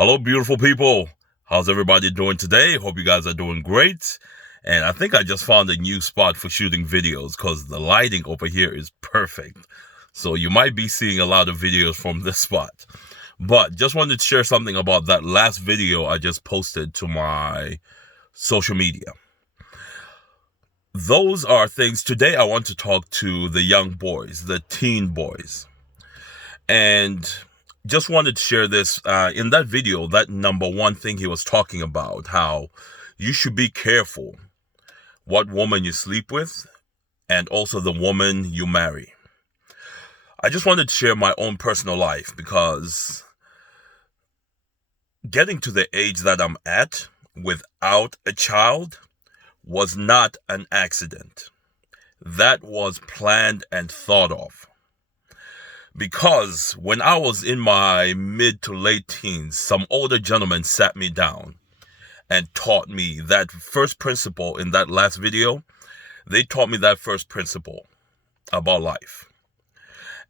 Hello, beautiful people. How's everybody doing today? Hope you guys are doing great. And I think I just found a new spot for shooting videos because the lighting over here is perfect. So you might be seeing a lot of videos from this spot. But just wanted to share something about that last video I just posted to my social media. Those are things. Today I want to talk to the young boys, the teen boys. And just wanted to share this. In that video, that number one thing he was talking about, how you should be careful what woman you sleep with and also the woman you marry. I just wanted to share my own personal life because getting to the age that I'm at without a child was not an accident. That was planned and thought of. Because when I was in my mid to late teens, some older gentlemen sat me down and taught me that first principle in that last video. They taught me that first principle about life.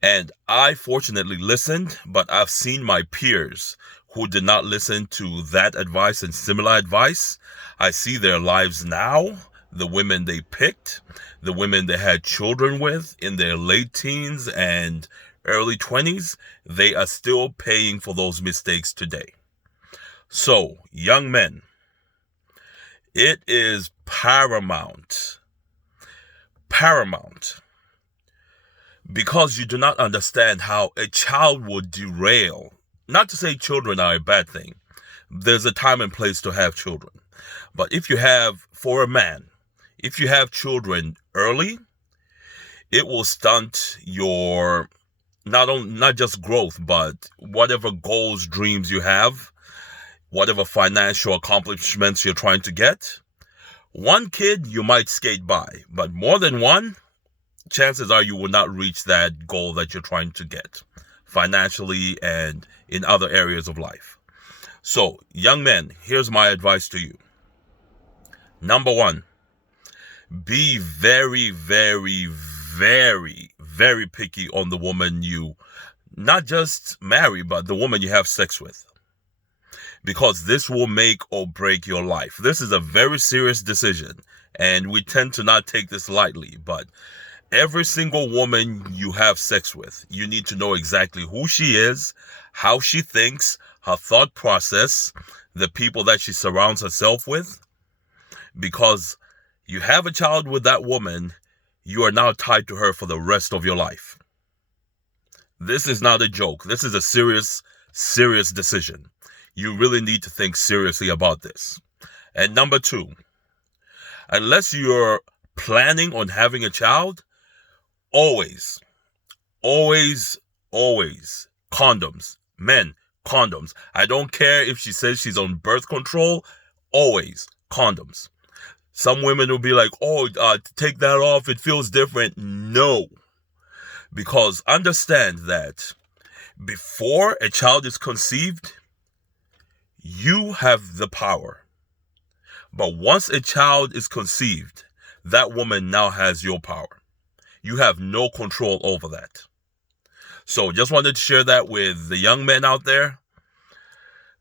And I fortunately listened, but I've seen my peers who did not listen to that advice and similar advice. I see their lives now, the women they picked, the women they had children with in their late teens and early 20s, they are still paying for those mistakes today. So, young men, it is paramount, because you do not understand how a child would derail. Not to say children are a bad thing. There's a time and place to have children. But if you have, for a man, if you have children early, it will stunt your not just growth, but whatever goals, dreams you have, whatever financial accomplishments you're trying to get. One kid you might skate by, but more than one, chances are you will not reach that goal that you're trying to get financially and in other areas of life. So, young men, here's my advice to you. Number one, be very, very, very, very picky on the woman you not just marry, but the woman you have sex with. Because this will make or break your life. This is a very serious decision, and we tend to not take this lightly, but every single woman you have sex with, you need to know exactly who she is, how she thinks, her thought process, the people that she surrounds herself with. Because you have a child with that woman, you are now tied to her for the rest of your life. This is not a joke. This is a serious, serious decision. You really need to think seriously about this. And number two, unless you're planning on having a child, always, condoms. Men, condoms. I don't care if she says she's on birth control, always condoms. Some women will be like, take that off, it feels different. No. Because understand that before a child is conceived, you have the power. But once a child is conceived, that woman now has your power. You have no control over that. So just wanted to share that with the young men out there.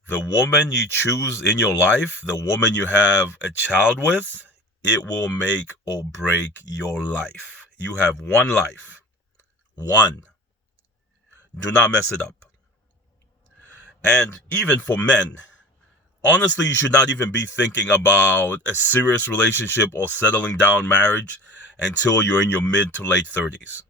The woman you choose in your life, the woman you have a child with, it will make or break your life. You have one life. One. Do not mess it up. And even for men, honestly, you should not even be thinking about a serious relationship or settling down marriage until you're in your mid to late 30s.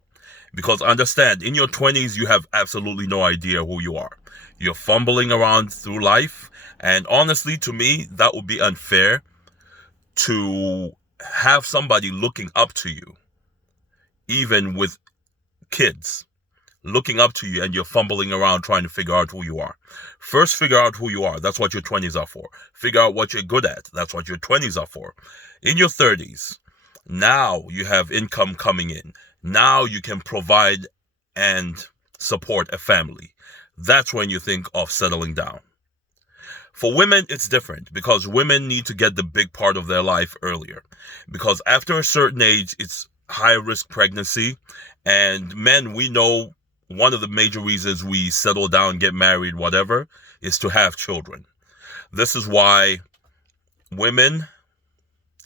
Because understand, in your 20s, you have absolutely no idea who you are. You're fumbling around through life. And honestly, to me, that would be unfair to have somebody looking up to you, even with kids, looking up to you, and you're fumbling around trying to figure out who you are. First, figure out who you are. That's what your 20s are for. Figure out what you're good at. That's what your 20s are for. In your 30s, now you have income coming in. Now you can provide and support a family. That's when you think of settling down. For women, it's different because women need to get the big part of their life earlier. Because after a certain age, it's high risk pregnancy. And men, we know one of the major reasons we settle down, get married, whatever, is to have children. This is why women,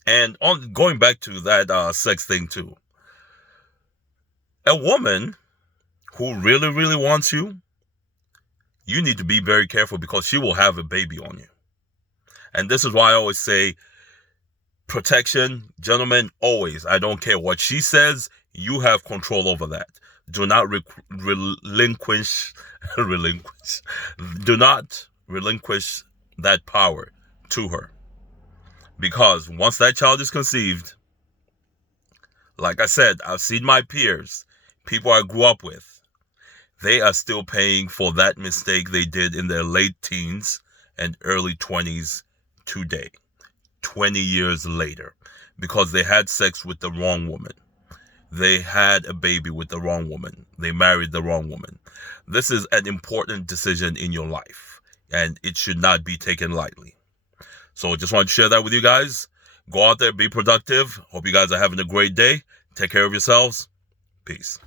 and on going back to that sex thing too, a woman who really, really wants you, you need to be very careful because she will have a baby on you. And this is why I always say, protection, gentlemen, always. I don't care what she says, you have control over that. Do not relinquish, do not relinquish that power to her. Because once that child is conceived, like I said, I've seen my peers, people I grew up with, they are still paying for that mistake they did in their late teens and early 20s today, 20 years later, because they had sex with the wrong woman. They had a baby with the wrong woman. They married the wrong woman. This is an important decision in your life, and it should not be taken lightly. So just wanted to share that with you guys. Go out there, be productive. Hope you guys are having a great day. Take care of yourselves. Peace.